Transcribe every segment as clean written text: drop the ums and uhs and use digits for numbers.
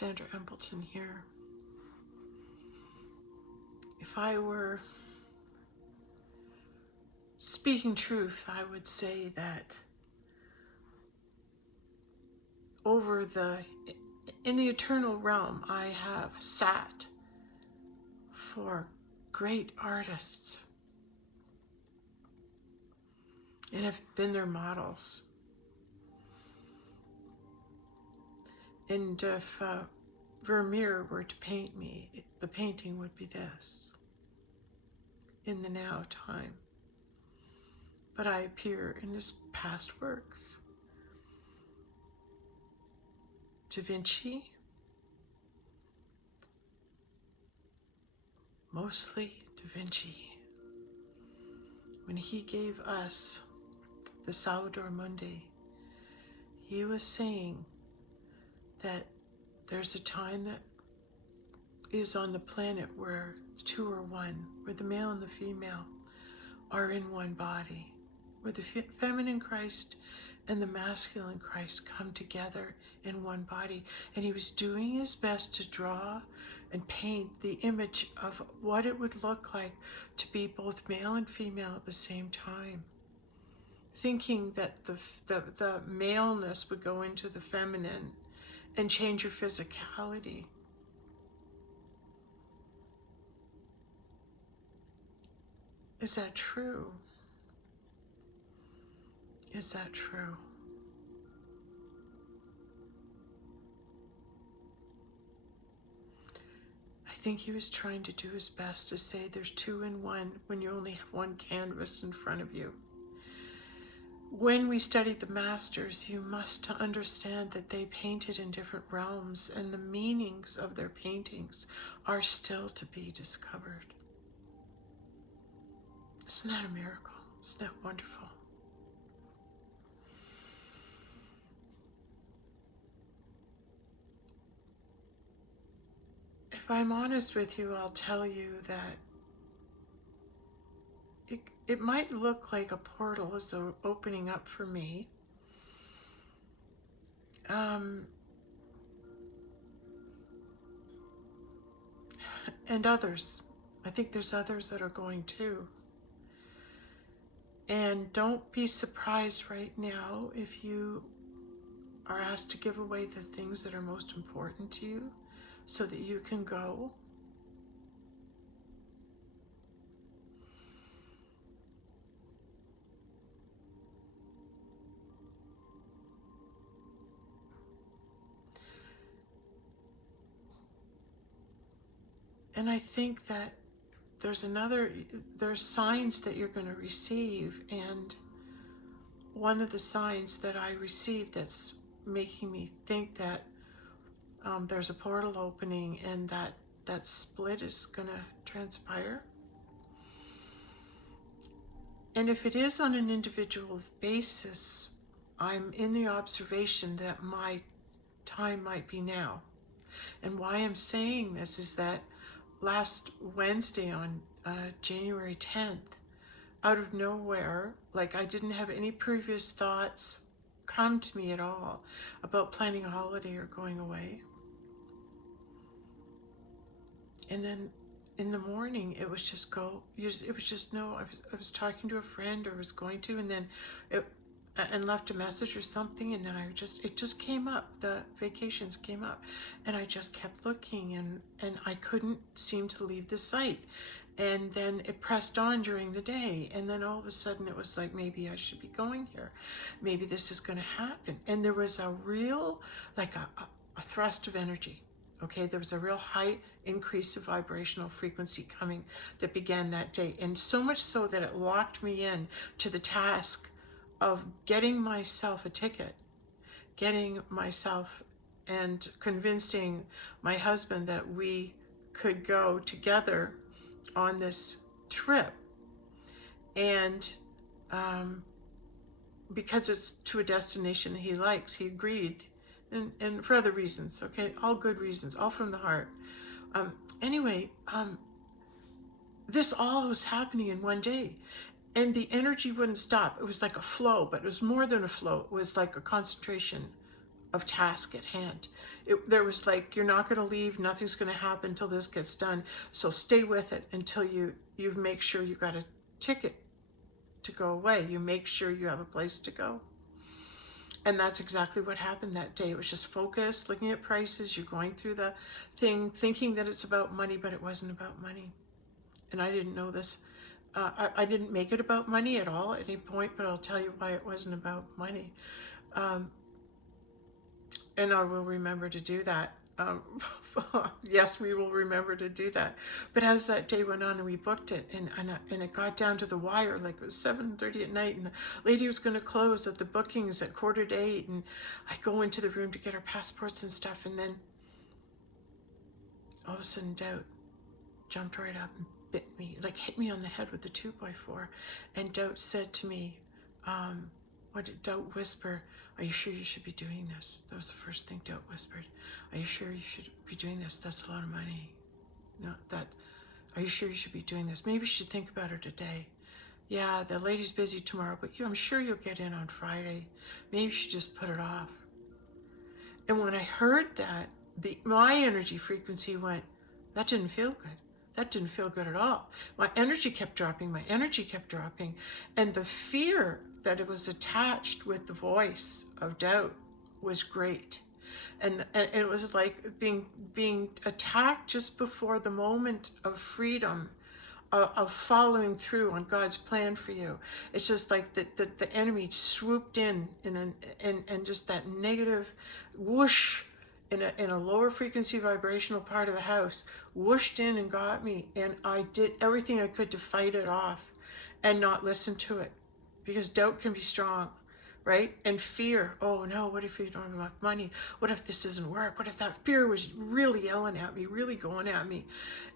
Sandra Empleton here. If I were speaking truth, I would say that in the eternal realm, I have sat for great artists and have been their models. And if Vermeer were to paint me, the painting would be this, in the now time. But I appear in his past works. Da Vinci, mostly Da Vinci, when he gave us the Salvator Mundi, he was saying that there's a time that is on the planet where the two are one, where the male and the female are in one body, where the feminine Christ and the masculine Christ come together in one body. And he was doing his best to draw and paint the image of what it would look like to be both male and female at the same time, thinking that the maleness would go into the feminine and change your physicality. Is that true? Is that true? I think he was trying to do his best to say there's two in one when you only have one canvas in front of you. When we study the masters, you must understand that they painted in different realms, and the meanings of their paintings are still to be discovered. Isn't that a miracle? Isn't that wonderful? If I'm honest with you, I'll tell you that it might look like a portal is opening up for me. And others. I think there's others that are going too. And don't be surprised right now if you are asked to give away the things that are most important to you so that you can go. And I think that there's signs that you're going to receive, and one of the signs that I received that's making me think that there's a portal opening and that split is going to transpire. And if it is on an individual basis, I'm in the observation that my time might be now. And why I'm saying this is that last Wednesday on January 10th, out of nowhere, like I didn't have any previous thoughts come to me at all about planning a holiday or going away. And then in the morning, it was just I was talking to a friend or was going to, and then and left a message or something, and then it just came up, the vacations came up, and I just kept looking, and I couldn't seem to leave the site. And then it pressed on during the day, and then all of a sudden it was like, maybe I should be going here. Maybe this is going to happen. And there was a real, like a thrust of energy. Okay, there was a real high increase of vibrational frequency coming that began that day. And so much so that it locked me in to the task of getting myself a ticket, getting myself and convincing my husband that we could go together on this trip. And because it's to a destination that he likes, he agreed. And for other reasons, okay, all good reasons, all from the heart. This all was happening in one day. And the energy wouldn't stop. It was like a flow, but it was more than a flow. It was like a concentration of task at hand. There was like, you're not going to leave, nothing's going to happen until this gets done. So stay with it until you make sure you got a ticket to go away. You make sure you have a place to go. And that's exactly what happened that day. It was just focused, looking at prices, you're going through the thing, thinking that it's about money, but it wasn't about money. And I didn't know this. I didn't make it about money at all at any point, but I'll tell you why it wasn't about money. And I will remember to do that. Yes, we will remember to do that. But as that day went on and we booked it, and it got down to the wire, like it was 7:30 at night, and the lady was going to close at the bookings at 7:45, and I go into the room to get our passports and stuff, and then all of a sudden Doubt jumped right up and bit me, like hit me on the head with the 2x4, and Doubt said to me, what did Doubt whisper? Are you sure you should be doing this? That was the first thing Doubt whispered. Are you sure you should be doing this? That's a lot of money. No, are you sure you should be doing this? Maybe you should think about it today. Yeah, the lady's busy tomorrow, but I'm sure you'll get in on Friday. Maybe you should just put it off. And when I heard that, my energy frequency went, that didn't feel good. That didn't feel good at all. My energy kept dropping. My energy kept dropping. And the fear that it was attached with the voice of Doubt was great. And it was like being attacked just before the moment of freedom, of following through on God's plan for you. It's just like the enemy swooped in and just that negative whoosh in a lower frequency vibrational part of the house whooshed in and got me, and I did everything I could to fight it off and not listen to it, because doubt can be strong, right? And fear, oh no, what if you don't have enough money? What if this doesn't work? What if that fear was really yelling at me, really going at me?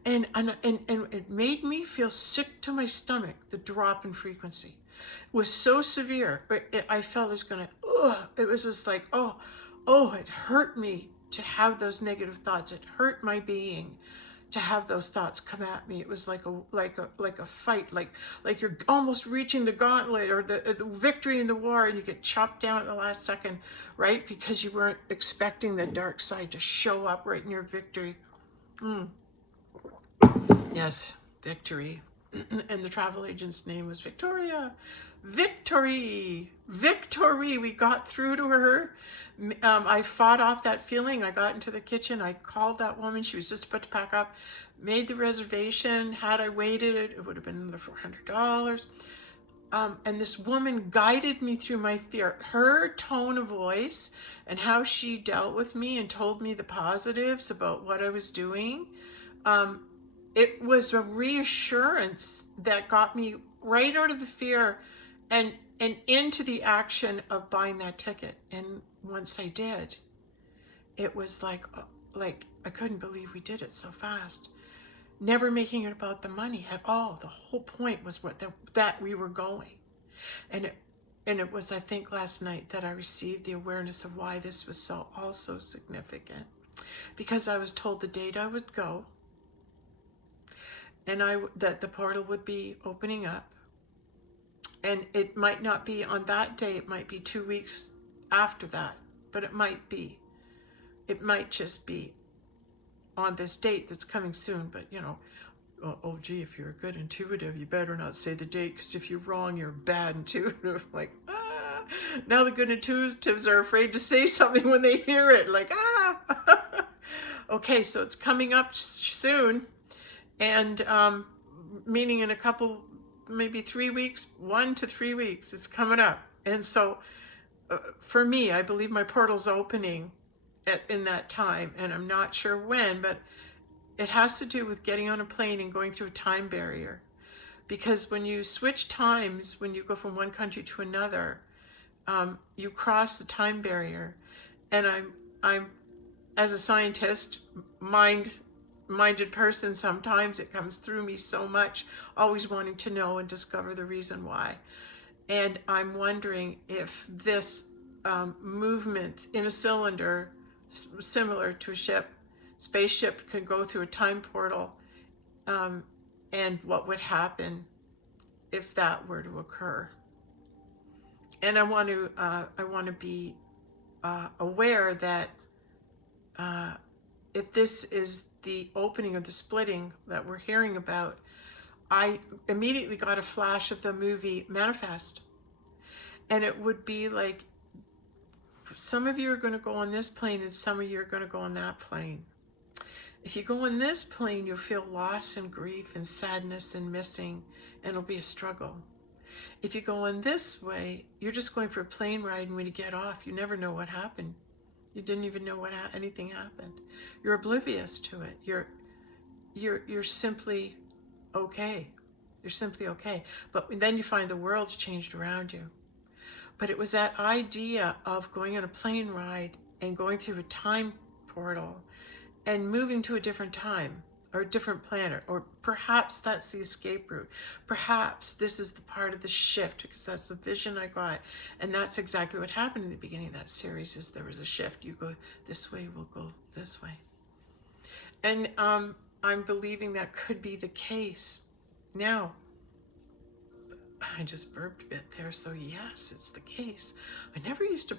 And it made me feel sick to my stomach, the drop in frequency. It was so severe, I felt it was gonna, it was just like, oh, it hurt me to have those negative thoughts. It hurt my being to have those thoughts come at me. It was like a fight, like you're almost reaching the gauntlet or the victory in the war, and you get chopped down at the last second, right? Because you weren't expecting the dark side to show up right in your victory. Yes, victory. And the travel agent's name was Victoria. Victory! We got through to her. I fought off that feeling. I got into the kitchen. I called that woman. She was just about to pack up. Made the reservation. Had I waited, it would have been another $400. And this woman guided me through my fear. Her tone of voice and how she dealt with me and told me the positives about what I was doing. It was a reassurance that got me right out of the fear and into the action of buying that ticket. And once I did, it was like I couldn't believe we did it so fast. Never making it about the money at all. The whole point was that we were going. And it was, I think, last night that I received the awareness of why this was so also significant. Because I was told the date I would go, and that the portal would be opening up, and it might not be on that day, it might be 2 weeks after that, but it might just be on this date that's coming soon. But oh gee, if you're a good intuitive, you better not say the date, because if you're wrong, you're bad intuitive. Like, now the good intuitives are afraid to say something when they hear it, like, okay, so it's coming up soon. And meaning in a couple, maybe 3 weeks, 1 to 3 weeks, it's coming up. And so for me, I believe my portal's opening in that time, and I'm not sure when, but it has to do with getting on a plane and going through a time barrier. Because when you switch times, when you go from one country to another, you cross the time barrier. And I'm as a scientist, minded person, sometimes it comes through me so much, always wanting to know and discover the reason why. And I'm wondering if this movement in a cylinder, similar to a spaceship, could go through a time portal, and what would happen if that were to occur. And I want to be aware that if this is the opening or the splitting that we're hearing about, I immediately got a flash of the movie Manifest. And it would be like, some of you are going to go on this plane and some of you are going to go on that plane. If you go on this plane, you'll feel loss and grief and sadness and missing, and it'll be a struggle. If you go on this way, you're just going for a plane ride, and when you get off, you never know what happened. You didn't even know what anything happened. You're oblivious to it. You're simply okay. You're simply okay. But then you find the world's changed around you. But it was that idea of going on a plane ride and going through a time portal and moving to a different time or a different planet, or perhaps that's the escape route. Perhaps this is the part of the shift, because that's the vision I got. And that's exactly what happened in the beginning of that series, is there was a shift. You go this way, we'll go this way. And I'm believing that could be the case. Now, I just burped a bit there, so yes, it's the case. I never used to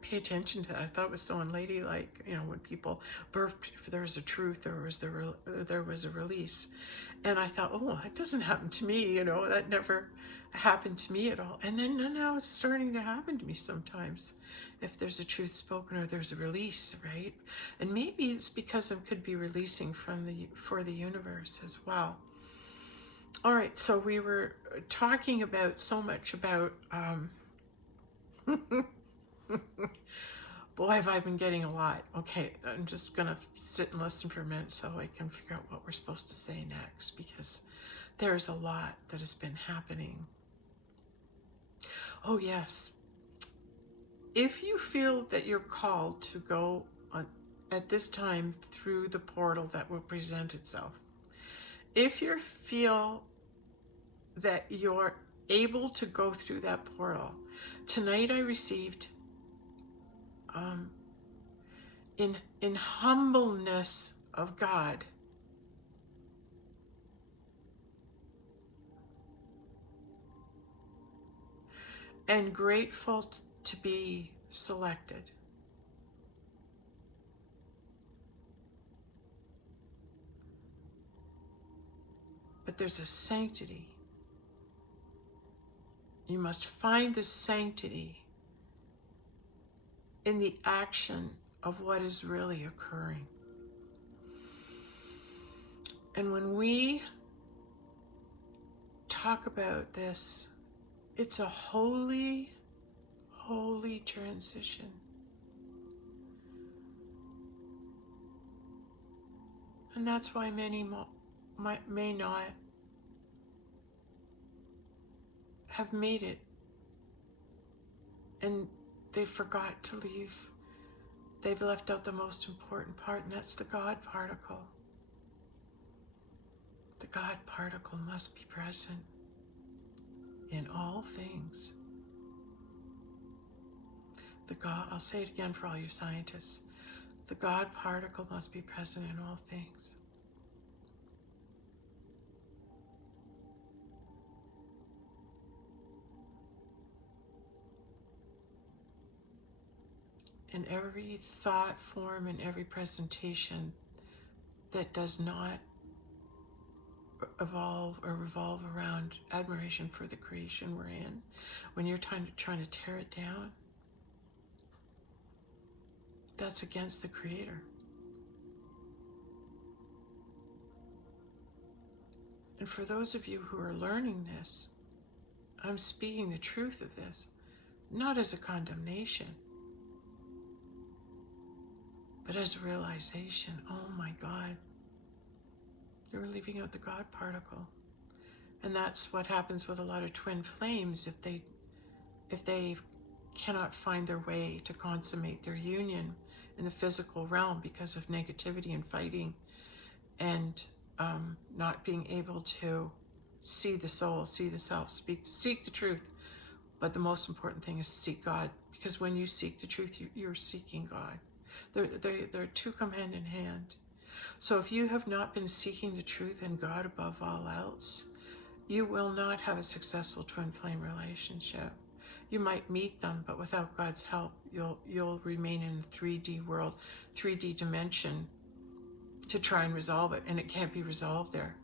pay attention to that. I thought it was so unladylike, when people burped, if there was a truth, or there was a release. And I thought, oh, that doesn't happen to me, that never happened to me at all. And then now it's starting to happen to me sometimes, if there's a truth spoken or there's a release, right? And maybe it's because I could be releasing for the universe as well. All right, so we were talking about so much about, boy, have I been getting a lot. Okay, I'm just going to sit and listen for a minute so I can figure out what we're supposed to say next, because there's a lot that has been happening. Oh, yes. If you feel that you're called to go at this time through the portal that will present itself, if you feel that you're able to go through that portal, tonight I received, in humbleness of God, and grateful to be selected. But there's a sanctity. You must find the sanctity in the action of what is really occurring. And when we talk about this, it's a holy, holy transition. And that's why many may not have made it, and they forgot to leave. They've left out the most important part, and that's the God particle. The God particle must be present in all things. I'll say it again for all you scientists. The God particle must be present in all things. In every thought form, in every presentation that does not evolve or revolve around admiration for the creation we're in, when you're trying to tear it down, that's against the Creator. And for those of you who are learning this, I'm speaking the truth of this, not as a condemnation, but as a realization. Oh my God, you're leaving out the God particle. And that's what happens with a lot of twin flames if they cannot find their way to consummate their union in the physical realm because of negativity and fighting, and not being able to see the soul, see the self, seek the truth. But the most important thing is seek God, because when you seek the truth, you're seeking God. They're two come hand in hand. So if you have not been seeking the truth and God above all else, you will not have a successful twin flame relationship. You might meet them, but without God's help, you'll remain in the 3D world, 3D dimension, to try and resolve it, and it can't be resolved there.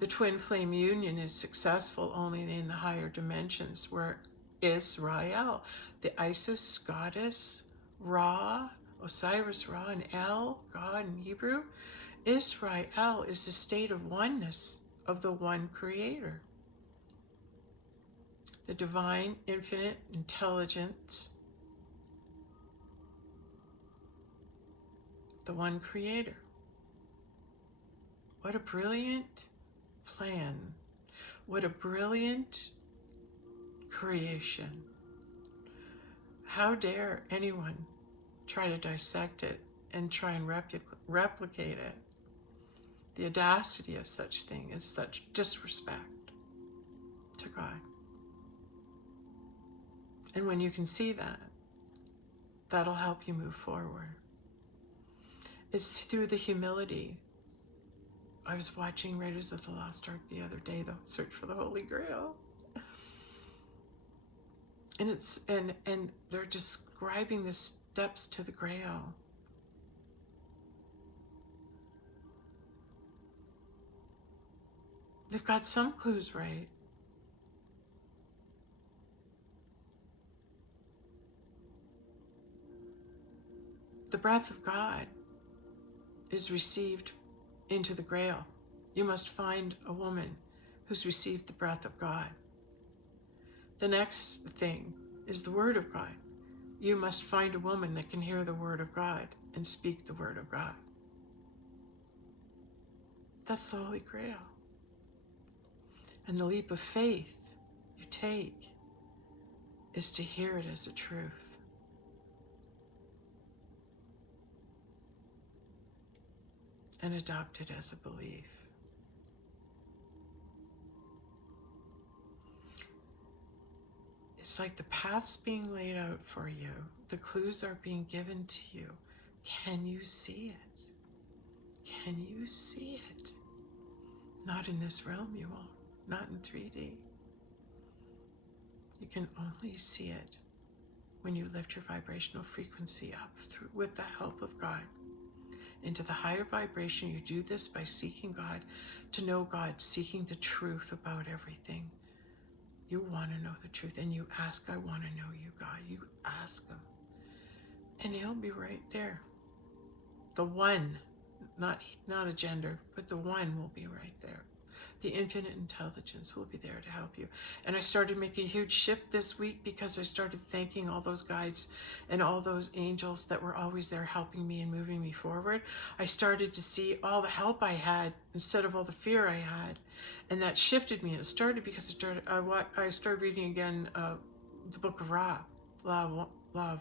The twin flame union is successful only in the higher dimensions, where Israel, the Isis goddess, Ra, Osiris, Ra, and El, God in Hebrew, Israel is the state of oneness of the one creator. The divine infinite intelligence, the one creator. What a brilliant plan. What a brilliant creation. How dare anyone try to dissect it and try and replicate it? The audacity of such thing is such disrespect to God. And when you can see that, that'll help you move forward. It's through the humility. I was watching Raiders of the Lost Ark the other day, the search for the Holy Grail. And they're describing the steps to the Grail. They've got some clues right. The breath of God is received into the Grail. You must find a woman who's received the breath of God. The next thing is the Word of God. You must find a woman that can hear the Word of God and speak the Word of God. That's the Holy Grail. And the leap of faith you take is to hear it as a truth. And adopt it as a belief. It's like the path's being laid out for you. The clues are being given to you. Can you see it? Can you see it? Not in this realm, you won't. Not in 3D. You can only see it when you lift your vibrational frequency up with the help of God into the higher vibration. You do this by seeking God, to know God, seeking the truth about everything. You want to know the truth, and you ask, I want to know you, God. You ask him, and he'll be right there. The one, not a gender, but the one will be right there. The infinite intelligence will be there to help you. And I started making a huge shift this week because I started thanking all those guides and all those angels that were always there helping me and moving me forward. I started to see all the help I had instead of all the fear I had. And that shifted me. It started because I started reading again the book of Ra, Law of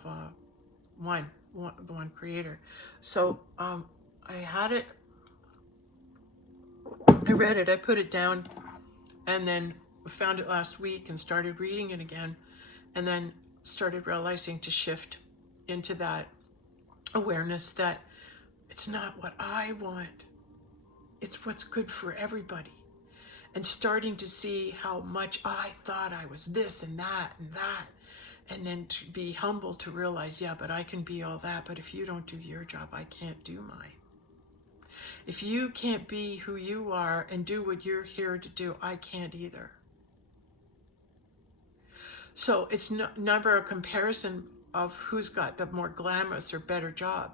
One, the One Creator. So I had it. I read it, I put it down, and then found it last week and started reading it again, and then started realizing to shift into that awareness that it's not what I want, it's what's good for everybody. And starting to see how much I thought I was this and that and that, and then to be humble to realize, yeah, but I can be all that, but if you don't do your job, I can't do mine. If you can't be who you are and do what you're here to do, I can't either. So it's never a comparison of who's got the more glamorous or better job.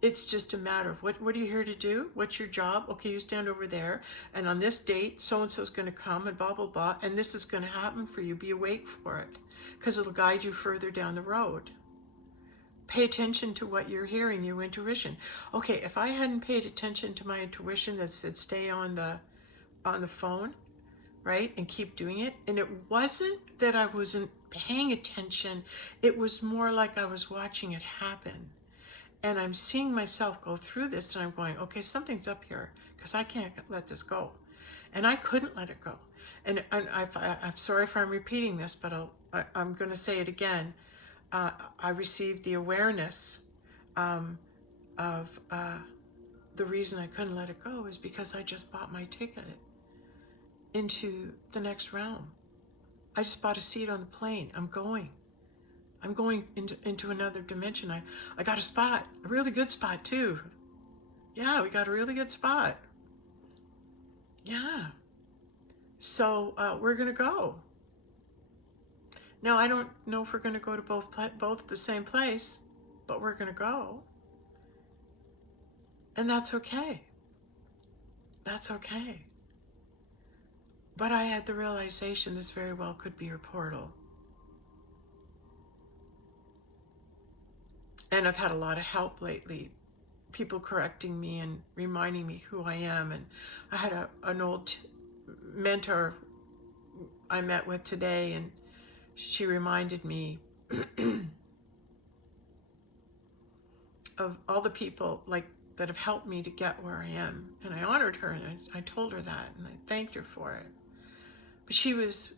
It's just a matter of what are you here to do? What's your job? Okay, you stand over there, and on this date, so-and-so's going to come, and blah, blah, blah, and this is going to happen for you. Be awake for it, because it'll guide you further down the road. Pay attention to what you're hearing, your intuition. Okay, if I hadn't paid attention to my intuition that said stay on the phone, right, and keep doing it, and it wasn't that I wasn't paying attention, it was more like I was watching it happen. And I'm seeing myself go through this, and I'm going, okay, something's up here, because I can't let this go. And I couldn't let it go. And I'm sorry if I'm repeating this, but I'm going to say it again. I received the awareness of the reason I couldn't let it go is because I just bought my ticket into the next realm. I just bought a seat on the plane. I'm going. I'm going into another dimension. I got a spot, a really good spot too. Yeah, we got a really good spot. Yeah. So we're going to go. Now, I don't know if we're going to go to both the same place, but we're going to go. And that's okay. That's okay. But I had the realization this very well could be your portal. And I've had a lot of help lately. People correcting me and reminding me who I am. And I had an old mentor I met with today, and she reminded me of all the people like that have helped me to get where I am. And I honored her, and I told her that, and I thanked her for it. But she was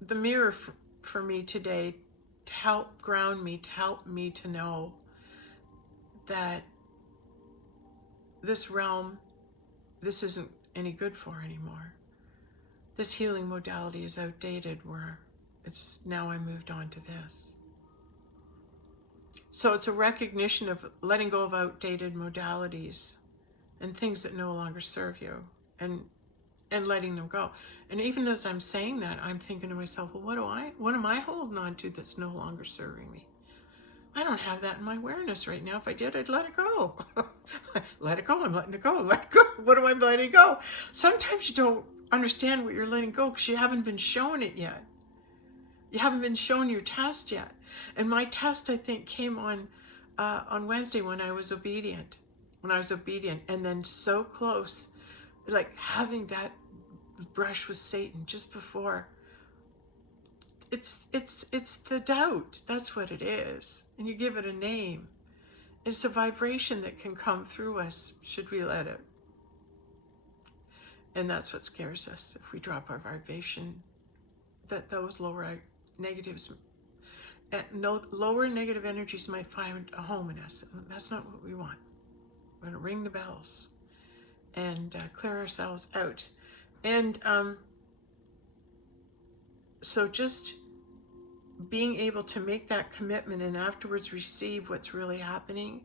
the mirror for me today to help ground me, to help me to know that this realm, this isn't any good for anymore. This healing modality is outdated, where it's now I moved on to this. So it's a recognition of letting go of outdated modalities and things that no longer serve you, and letting them go. And even as I'm saying that, I'm thinking to myself, well, what am I holding on to that's no longer serving me? I don't have that in my awareness right now. If I did, I'd let it go. Let it go. I'm letting it go. Let it go. What am I letting go? Sometimes you don't understand what you're letting go because you haven't been shown it yet. You haven't been shown your test yet. And my test, I think, came on Wednesday when I was obedient. And then so close, like having that brush with Satan just before. It's the doubt. That's what it is. And you give it a name. It's a vibration that can come through us should we let it. And that's what scares us. If we drop our vibration, that those lower negatives, lower negative energies might find a home in us. That's not what we want. We're going to ring the bells and clear ourselves out. And so just being able to make that commitment and afterwards receive what's really happening,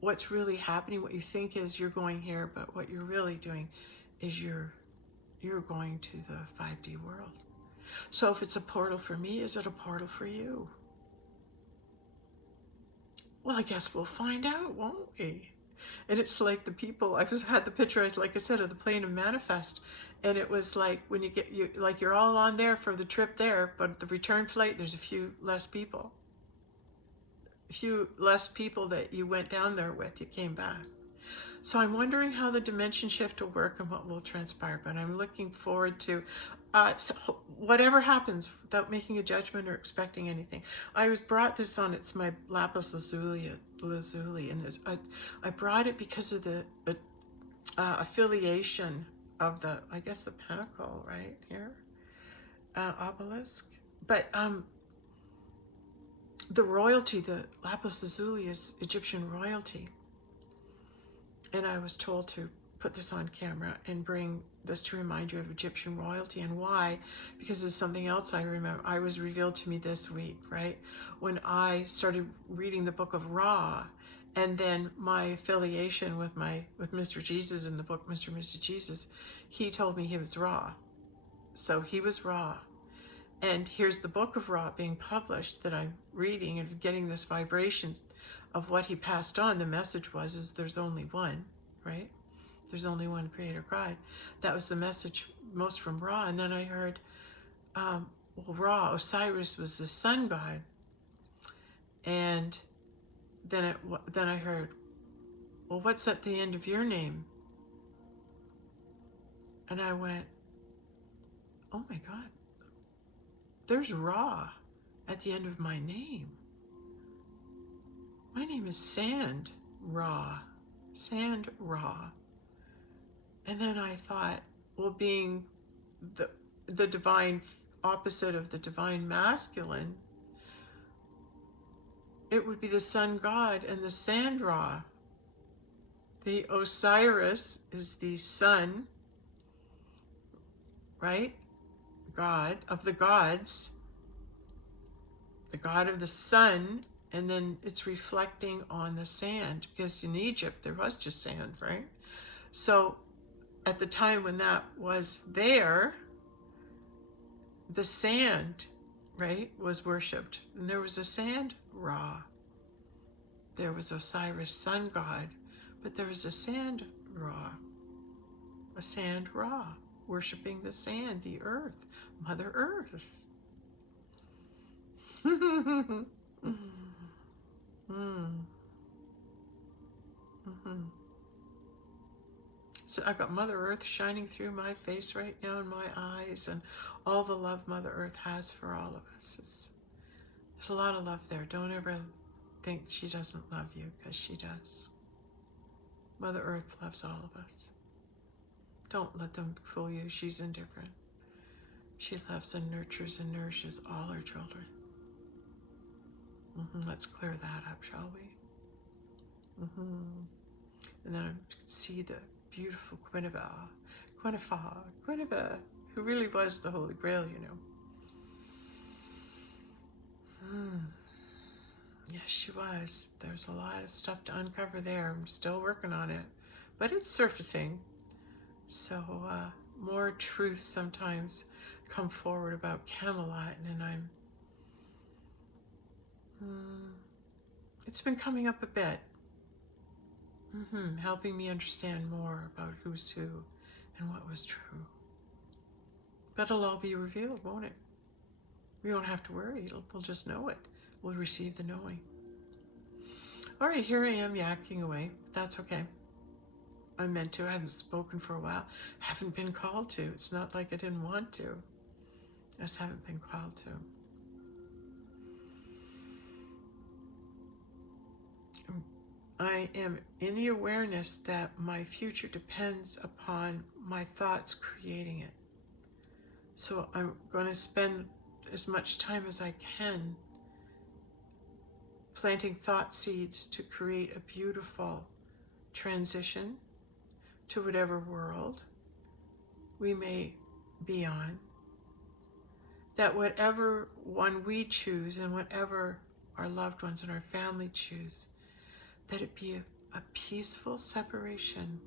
what you think is you're going here, but what you're really doing is you're going to the 5D world. So if it's a portal for me, is it a portal for you? Well, I guess we'll find out, won't we? And it's like the people, I had the picture, like I said, of the plane of Manifest. And it was like when you're all on there for the trip there, but the return flight, there's a few less people. A few less people that you went down there with, you came back. So I'm wondering how the dimension shift will work and what will transpire. But I'm looking forward to so whatever happens, without making a judgment or expecting anything. I was brought this on, it's my lapis lazuli, and I brought it because of the affiliation of the, I guess the pentacle right here, obelisk. But the royalty, the lapis lazuli is Egyptian royalty. And I was told to put this on camera and bring this to remind you of Egyptian royalty. And why? Because there's something else I remember. I was revealed to me this week, right? When I started reading the book of Ra, and then my affiliation with Mr. Jesus in the book Mr. and Mrs. Jesus, he told me he was Ra. So he was Ra. And here's the book of Ra being published that I'm reading and getting this vibration of what he passed on. The message is there's only one, right? There's only one creator God. That was the message most from Ra. And then I heard, Ra, Osiris was the sun god. And then I heard, well, what's at the end of your name? And I went, oh my God, there's Ra at the end of my name. My name is Sand Ra. Sand Ra. And then I thought, well, being the divine opposite of the divine masculine, it would be the sun god and the Sand Ra. The Osiris is the sun, right? God of the gods. the god of the sun, and then it's reflecting on the sand, because in Egypt there was just sand, right? So at the time when that was there, the sand, right, was worshipped. And there was a sand Ra. There was Osiris, sun god, but there was a sand Ra, worshiping the sand, the earth, Mother Earth. Mm. Mm-hmm. So I've got Mother Earth shining through my face right now in my eyes, and all the love Mother Earth has for all of us. There's a lot of love there. Don't ever think she doesn't love you, because she does. Mother Earth loves all of us. Don't let them fool you. She's indifferent. She loves and nurtures and nourishes all her children. Let's clear that up, shall we? And then I could see the beautiful Guinevere, who really was the Holy Grail, you know. Yes, she was. There's a lot of stuff to uncover there. I'm still working on it, but it's surfacing. So more truths sometimes come forward about Camelot, and it's been coming up a bit, helping me understand more about who's who and what was true. But it'll all be revealed, won't it? We won't have to worry. We'll just know it. We'll receive the knowing. All right, here I am yakking away. That's okay. I'm meant to. I haven't spoken for a while. Haven't been called to. It's not like I didn't want to. I just haven't been called to. I am in the awareness that my future depends upon my thoughts creating it. So I'm going to spend as much time as I can planting thought seeds to create a beautiful transition to whatever world we may be on. That whatever one we choose and whatever our loved ones and our family choose, that it be a peaceful separation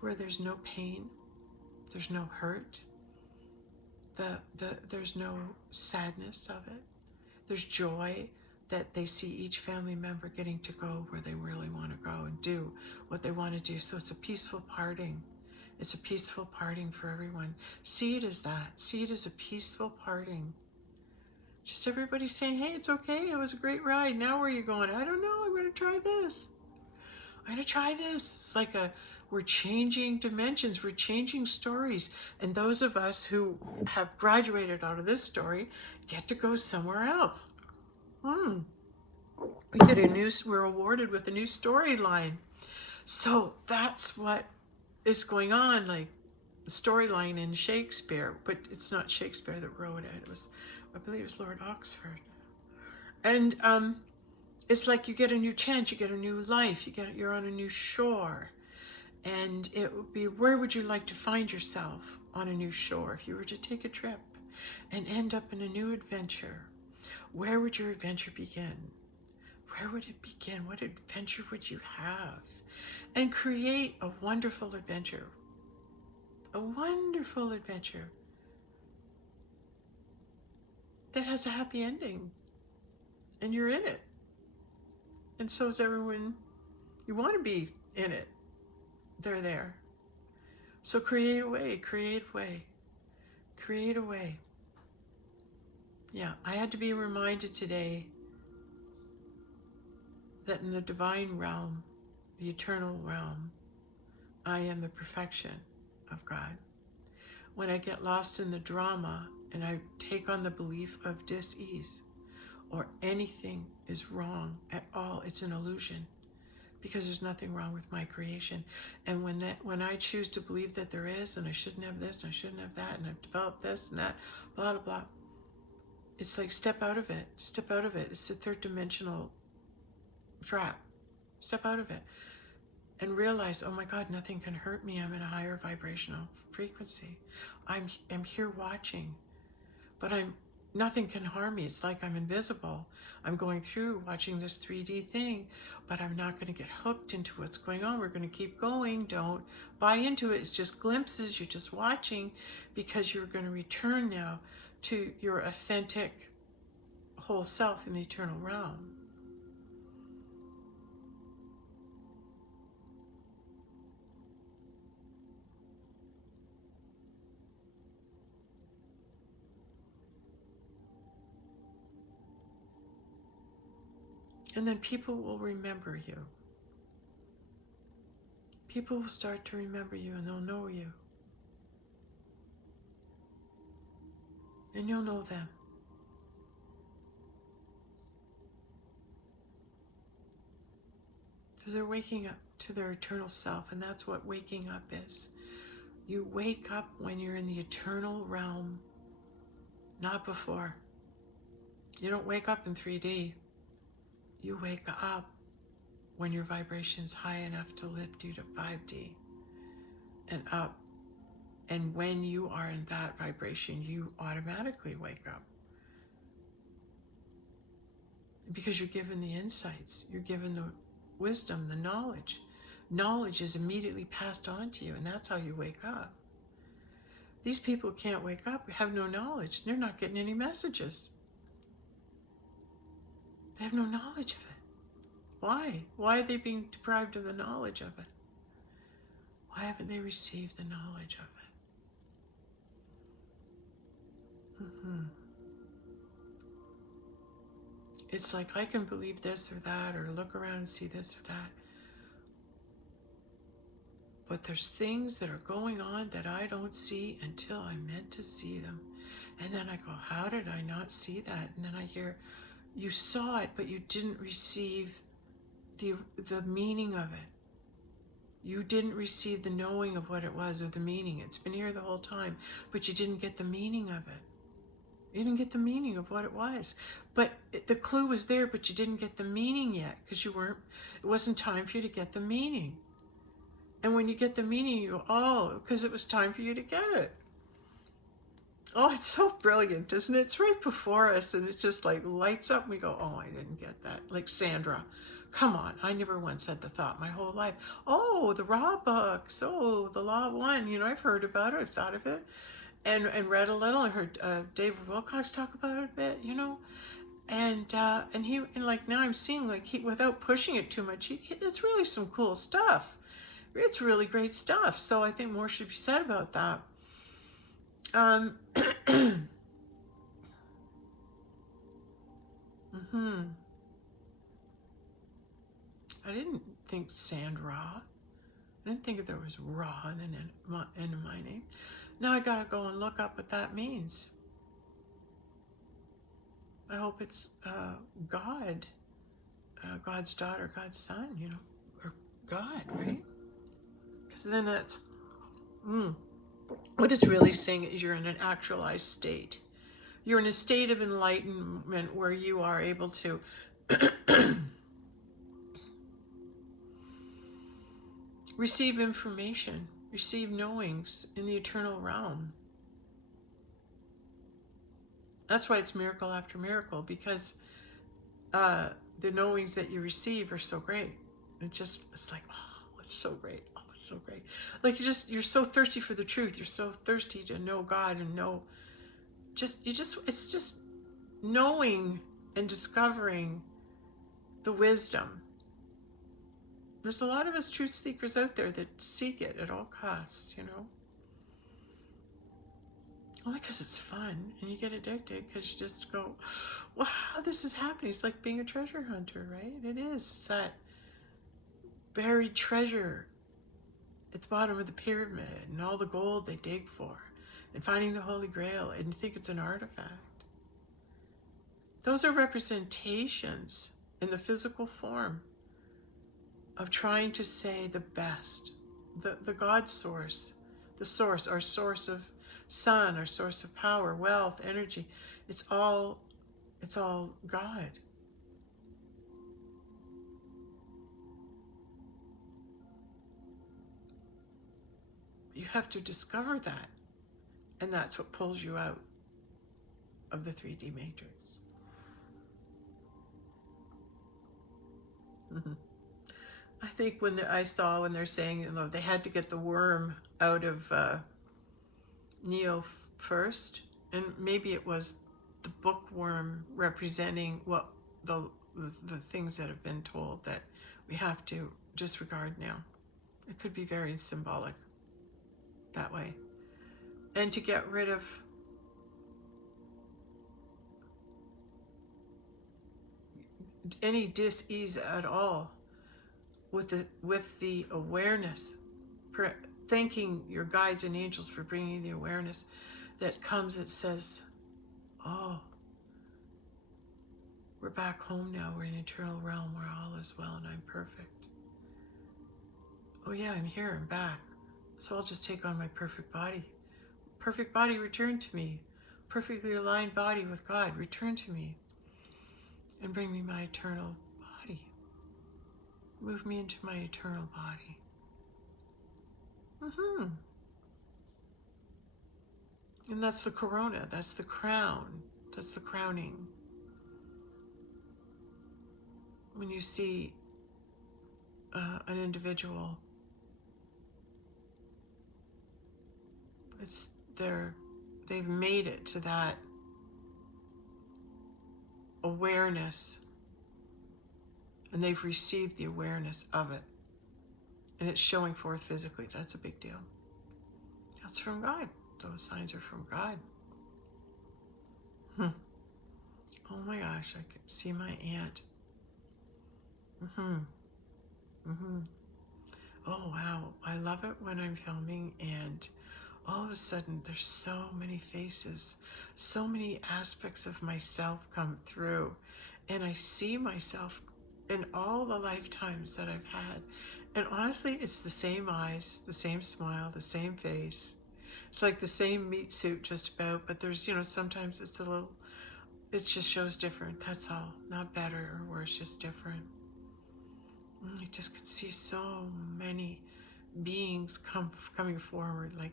where there's no pain, there's no hurt, there's no sadness of it. There's joy that they see each family member getting to go where they really want to go and do what they want to do. So it's a peaceful parting. It's a peaceful parting for everyone. See it as that. See it as a peaceful parting. Just everybody saying, hey, it's okay. It was a great ride. Now where are you going? I don't know. I'm going to try this. I'm going to try this. It's like we're changing dimensions. We're changing stories. And those of us who have graduated out of this story get to go somewhere else. We're awarded with a new storyline. So that's what is going on, like the storyline in Shakespeare, but it's not Shakespeare that wrote it. I believe it was Lord Oxford. And it's like you get a new chance, you get a new life, you're on a new shore. And it would be, where would you like to find yourself on a new shore if you were to take a trip and end up in a new adventure? Where would your adventure begin? Where would it begin? What adventure would you have? And create a wonderful adventure. A wonderful adventure that has a happy ending. And you're in it. And so is everyone you want to be in it. They're there. So create a way, create a way, create a way. Yeah, I had to be reminded today that in the divine realm, the eternal realm, I am the perfection of God. When I get lost in the drama and I take on the belief of dis-ease or anything is wrong at all, it's an illusion, because there's nothing wrong with my creation. And when I choose to believe that there is, and I shouldn't have this, and I shouldn't have that, and I've developed this and that, blah, blah, blah, it's like step out of it. Step out of it. It's a third dimensional trap. Step out of it and realize, oh my God, nothing can hurt me. I'm in a higher vibrational frequency. I'm here watching, but I'm nothing can harm me. It's like I'm invisible. I'm going through watching this 3D thing, but I'm not going to get hooked into what's going on. We're going to keep going. Don't buy into it. It's just glimpses. You're just watching, because you're going to return now to your authentic whole self in the eternal realm. And then people will remember you. People will start to remember you, and they'll know you. And you'll know them. Because they're waking up to their eternal self, and that's what waking up is. You wake up when you're in the eternal realm, not before. You don't wake up in 3D. You wake up when your vibration's high enough to lift you to 5D and up. And when you are in that vibration, you automatically wake up. Because you're given the insights, you're given the wisdom, the knowledge. Knowledge is immediately passed on to you, and that's how you wake up. These people who can't wake up have no knowledge. They're not getting any messages. They have no knowledge of it. Why? Why are they being deprived of the knowledge of it? Why haven't they received the knowledge of it? It's like, I can believe this or that, or look around and see this or that. But there's things that are going on that I don't see until I'm meant to see them. And then I go, how did I not see that? And then I hear, you saw it, but you didn't receive the meaning of it. You didn't receive the knowing of what it was, or the meaning. It's been here the whole time, but you didn't get the meaning of it. You didn't get the meaning of what it was. But the clue was there, but you didn't get the meaning yet, because it wasn't time for you to get the meaning. And when you get the meaning, you go, oh, because it was time for you to get it. Oh, it's so brilliant, isn't it? It's right before us, and it just like lights up, and we go, oh, I didn't get that. Like Sandra, come on, I never once had the thought my whole life, oh, the Raw books, oh, the Law of One, I've heard about it, I've thought of it, and read a little. I heard David Wilcox talk about it a bit, and like now I'm seeing, like, without pushing it too much, it's really some cool stuff. It's really great stuff. So I think more should be said about that. I didn't think Sandra. I didn't think there was Ra in the end of my name. Now I gotta go and look up what that means. I hope it's God, God's daughter, God's son, or God, right? Because then it's, what it's really saying is you're in an actualized state. You're in a state of enlightenment where you are able to receive information, receive knowings in the eternal realm. That's why it's miracle after miracle, because the knowings that you receive are so great. It's like, oh, it's so great. Oh, it's so great. Like you're so thirsty for the truth. You're so thirsty to know God and know. It's just knowing and discovering the wisdom. There's a lot of us truth seekers out there that seek it at all costs, Only because it's fun, and you get addicted because you just go, wow, this is happening. It's like being a treasure hunter, right? It is. It's that buried treasure at the bottom of the pyramid, and all the gold they dig for, and finding the Holy Grail, and you think it's an artifact. Those are representations in the physical form of trying to say the best, the God source, the source, our source of sun, our source of power, wealth, energy. It's all God. You have to discover that, and that's what pulls you out of the 3D matrix. I think when they're saying, you know, they had to get the worm out of Neo first, and maybe it was the bookworm representing what the things that have been told that we have to disregard now. It could be very symbolic that way. And to get rid of any dis-ease at all with the awareness, thanking your guides and angels for bringing the awareness that comes. It says, oh, we're back home now. We're in an eternal realm where all is well and I'm perfect. Oh yeah, I'm here, I'm back. So I'll just take on my perfect body. Perfect body, return to me. Perfectly aligned body with God, return to me. And bring me my eternal body. Move me into my eternal body. And that's the corona, that's the crown, that's the crowning. When you see an individual, they've made it to that awareness, and they've received the awareness of it, and it's showing forth physically. That's a big deal. That's from God. Those signs are from God. Oh my gosh, I could see my aunt. Oh wow, I love it when I'm filming and all of a sudden there's so many faces, so many aspects of myself come through, and I see myself in all the lifetimes that I've had. And honestly, it's the same eyes, the same smile, the same face. It's like the same meat suit just about, but there's, you know, sometimes it's a little, it just shows different, that's all. Not better or worse, just different. I just could see so many beings coming forward. Like,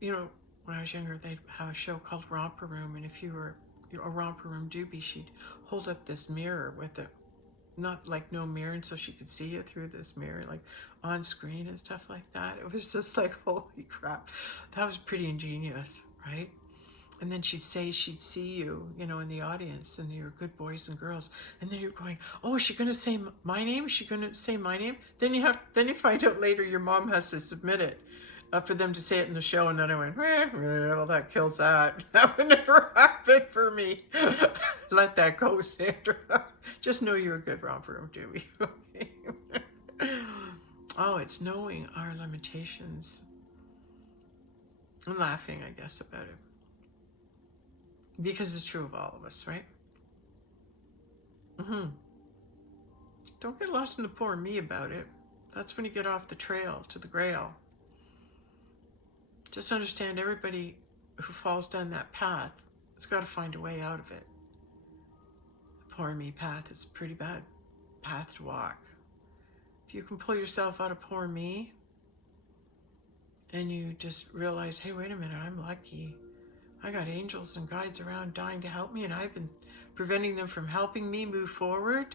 you know, when I was younger, they'd have a show called Romper Room, and if you were a Romper Room doobie, she'd hold up this mirror with it, not like no mirror, and so she could see you through this mirror, like on screen and stuff like that. It was just like, holy crap, that was pretty ingenious, right? And then she'd say she'd see you, you know, in the audience, and you're good boys and girls, and then you're going, oh, is she going to say my name? Is she going to say my name? Then you find out later your mom has to submit it for them to say it in the show. And then I went, well, that kills that. That would never happen for me. Let that go, Sandra. Just know you're a good romper, Jimmy. Oh, it's knowing our limitations and laughing, I guess, about it. Because it's true of all of us, right? Don't get lost in the poor me about it. That's when you get off the trail to the grail. Just understand everybody who falls down that path has got to find a way out of it. The poor me path is a pretty bad path to walk. If you can pull yourself out of poor me and you just realize, hey, wait a minute, I'm lucky. I got angels and guides around dying to help me, and I've been preventing them from helping me move forward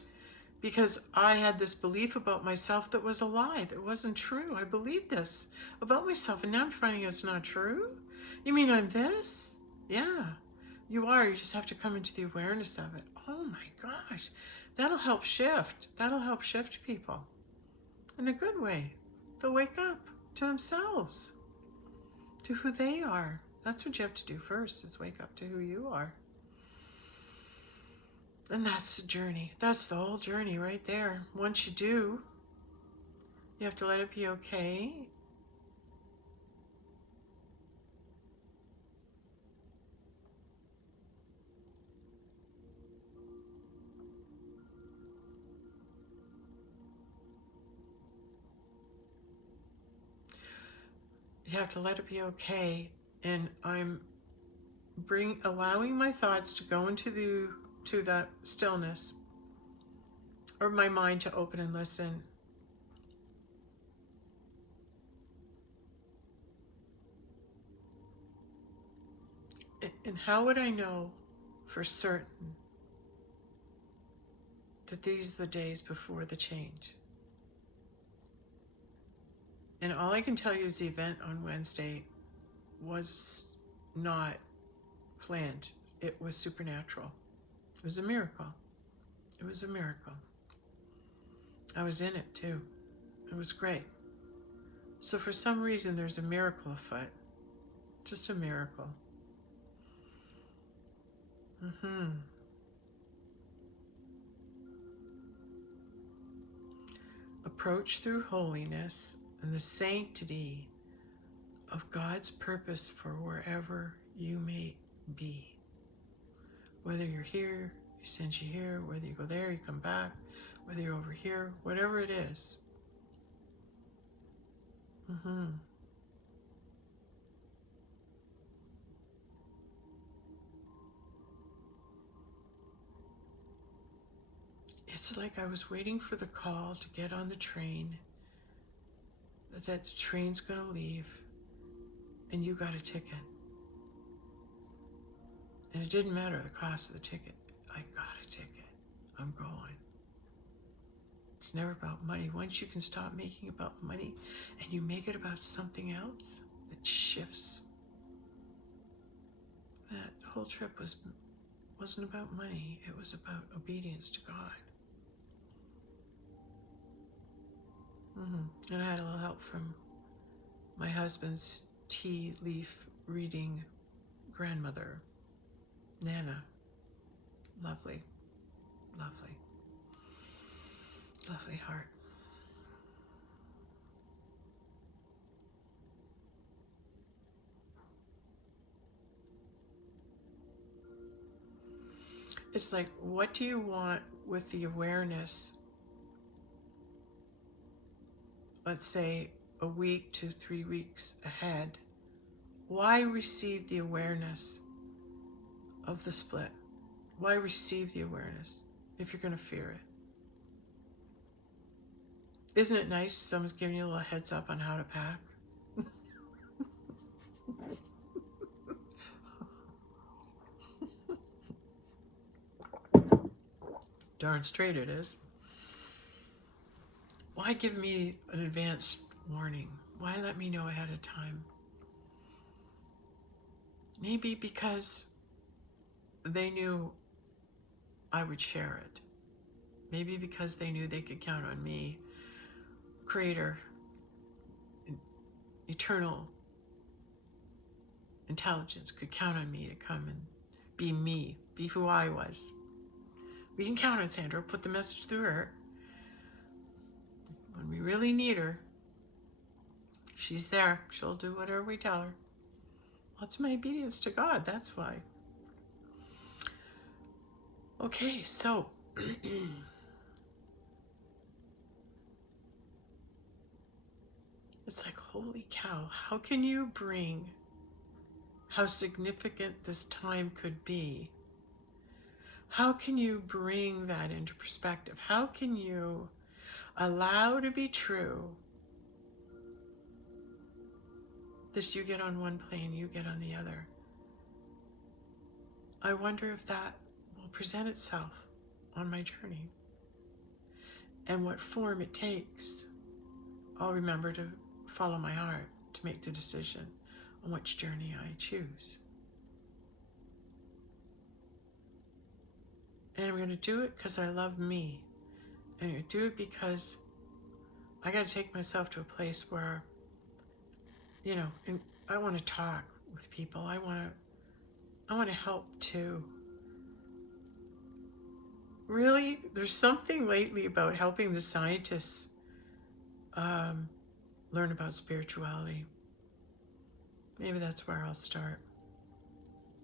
because I had this belief about myself that was a lie, that wasn't true. I believed this about myself, and now I'm finding out it's not true. You mean I'm this? Yeah, you are. You just have to come into the awareness of it. Oh my gosh, that'll help shift. That'll help shift people in a good way. They'll wake up to themselves, to who they are. That's what you have to do first, is wake up to who you are. And that's the journey. That's the whole journey right there. Once you do, you have to let it be okay. You have to let it be okay. And I'm allowing my thoughts to go into that stillness, or my mind to open and listen. And how would I know for certain that these are the days before the change? And all I can tell you is the event on Wednesday was not planned. It was supernatural. It was a miracle. It was a miracle. I was in it too. It was great. So for some reason, there's a miracle afoot. Just a miracle. Approach through holiness and the sanctity of God's purpose for wherever you may be. Whether you're here, He sends you here. Whether you go there, you come back. Whether you're over here, whatever it is. It's like I was waiting for the call to get on the train, that the train's going to leave, and you got a ticket. And it didn't matter the cost of the ticket. I got a ticket. I'm going. It's never about money. Once you can stop making it about money and you make it about something else, it shifts. That whole trip wasn't about money. It was about obedience to God. And I had a little help from my husband's tea leaf reading grandmother, Nana. Lovely, lovely, lovely heart. It's like, what do you want with the awareness? Let's say a week to 3 weeks ahead. Why receive the awareness of the split? Why receive the awareness if you're going to fear it? Isn't it nice someone's giving you a little heads up on how to pack? Darn straight it is. Why give me an advance warning? Why let me know ahead of time? Maybe because they knew I would share it. Maybe because they knew they could count on me, Creator, eternal intelligence could count on me to come and be me, be who I was. We can count on Sandra, put the message through her. When we really need her, she's there. She'll do whatever we tell her. That's my obedience to God, that's why. Okay, so it's like, holy cow, how can you bring how significant this time could be? How can you bring that into perspective? How can you allow to be true that you get on one plane, you get on the other? I wonder if that will present itself on my journey and what form it takes. I'll remember to follow my heart to make the decision on which journey I choose. And I'm going to do it because I love me. And I'm going to do it because I got to take myself to a place where, and I want to talk with people. I want to help too. Really, there's something lately about helping the scientists learn about spirituality. Maybe that's where I'll start.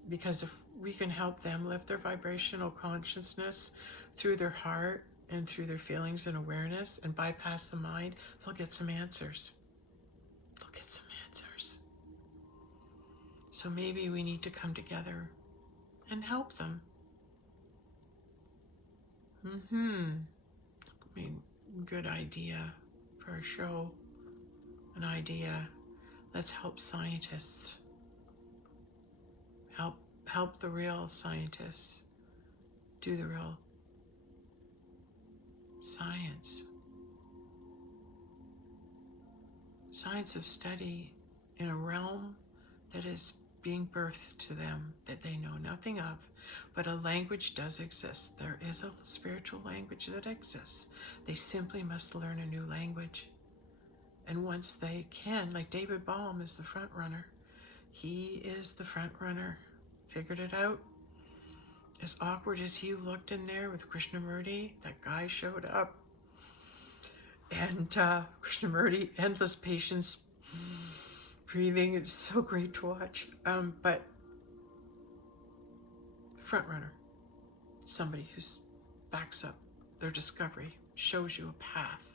Because if we can help them lift their vibrational consciousness through their heart and through their feelings and awareness and bypass the mind, they'll get some answers. They'll get some answers. So maybe we need to come together and help them. I mean, good idea for a show. An idea. Let's help scientists help help the real scientists do the real science. Science of study in a realm that is being birthed to them that they know nothing of, but a language does exist. There is a spiritual language that exists. They simply must learn a new language. And once they can, like David Baum is the front runner. He is the front runner. Figured it out. As awkward as he looked in there with Krishnamurti, that guy showed up. And Krishnamurti, endless patience, breathing. It's so great to watch. But front runner, somebody who backs up their discovery, shows you a path.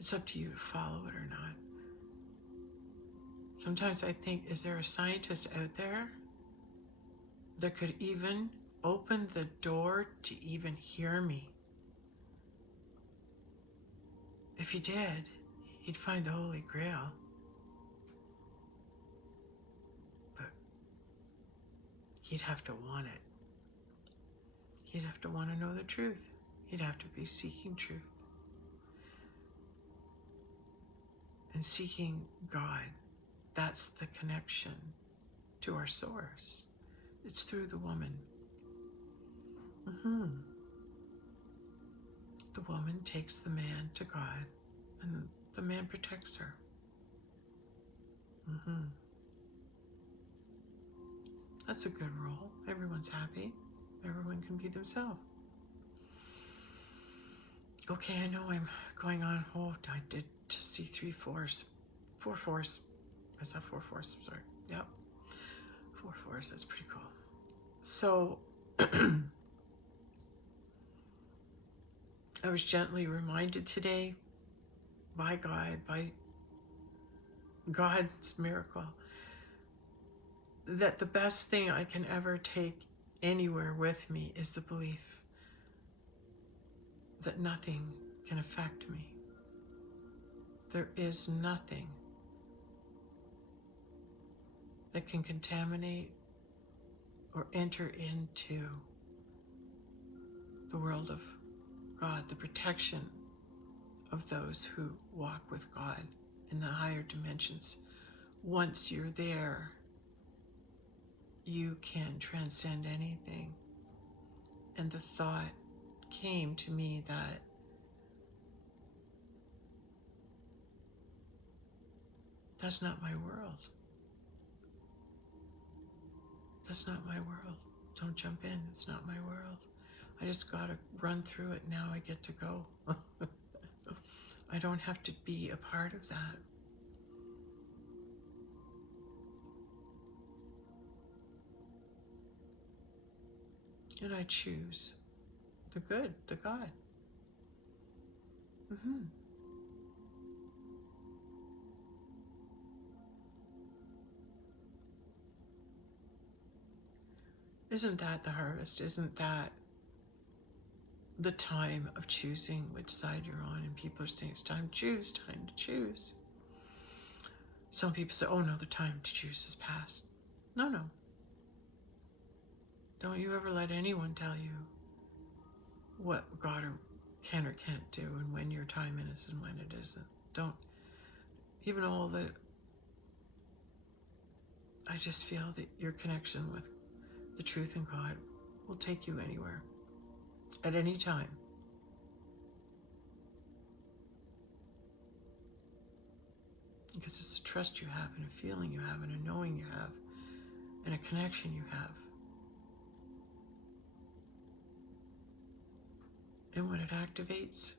It's up to you to follow it or not. Sometimes I think, is there a scientist out there that could even open the door to even hear me? If he did, he'd find the Holy Grail. But he'd have to want it. He'd have to want to know the truth. He'd have to be seeking truth. And seeking God, that's the connection to our source. It's through the woman. The woman takes the man to God, and the man protects her. That's a good role. Everyone's happy. Everyone can be themselves. Okay, I know I'm going on. Oh, I did just see 3 4s. 4 4s. I saw 4 4s, sorry. Yep. 4 4s, that's pretty cool. So, I was gently reminded today by God, by God's miracle, that the best thing I can ever take anywhere with me is the belief that nothing can affect me. There is nothing that can contaminate or enter into the world of God, the protection of those who walk with God in the higher dimensions. Once you're there, you can transcend anything. And the thought came to me that that's not my world. That's not my world. Don't jump in. It's not my world. I just gotta run through it. Now I get to go. I don't have to be a part of that. And I choose the good, the God. Isn't that the harvest? Isn't that the time of choosing which side you're on? And people are saying it's time to choose, time to choose. Some people say, oh no, the time to choose is past. No. Don't you ever let anyone tell you what God can or can't do and when your time is and when it isn't. Don't. Even all the, I just feel that your connection with the truth in God will take you anywhere, at any time. Because it's a trust you have, and a feeling you have, and a knowing you have, and a connection you have. And when it activates,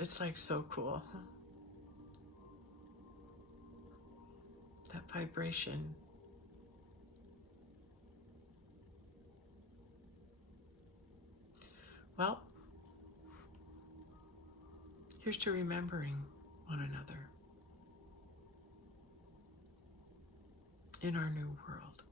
it's like so cool. That vibration. Well, here's to remembering one another in our new world.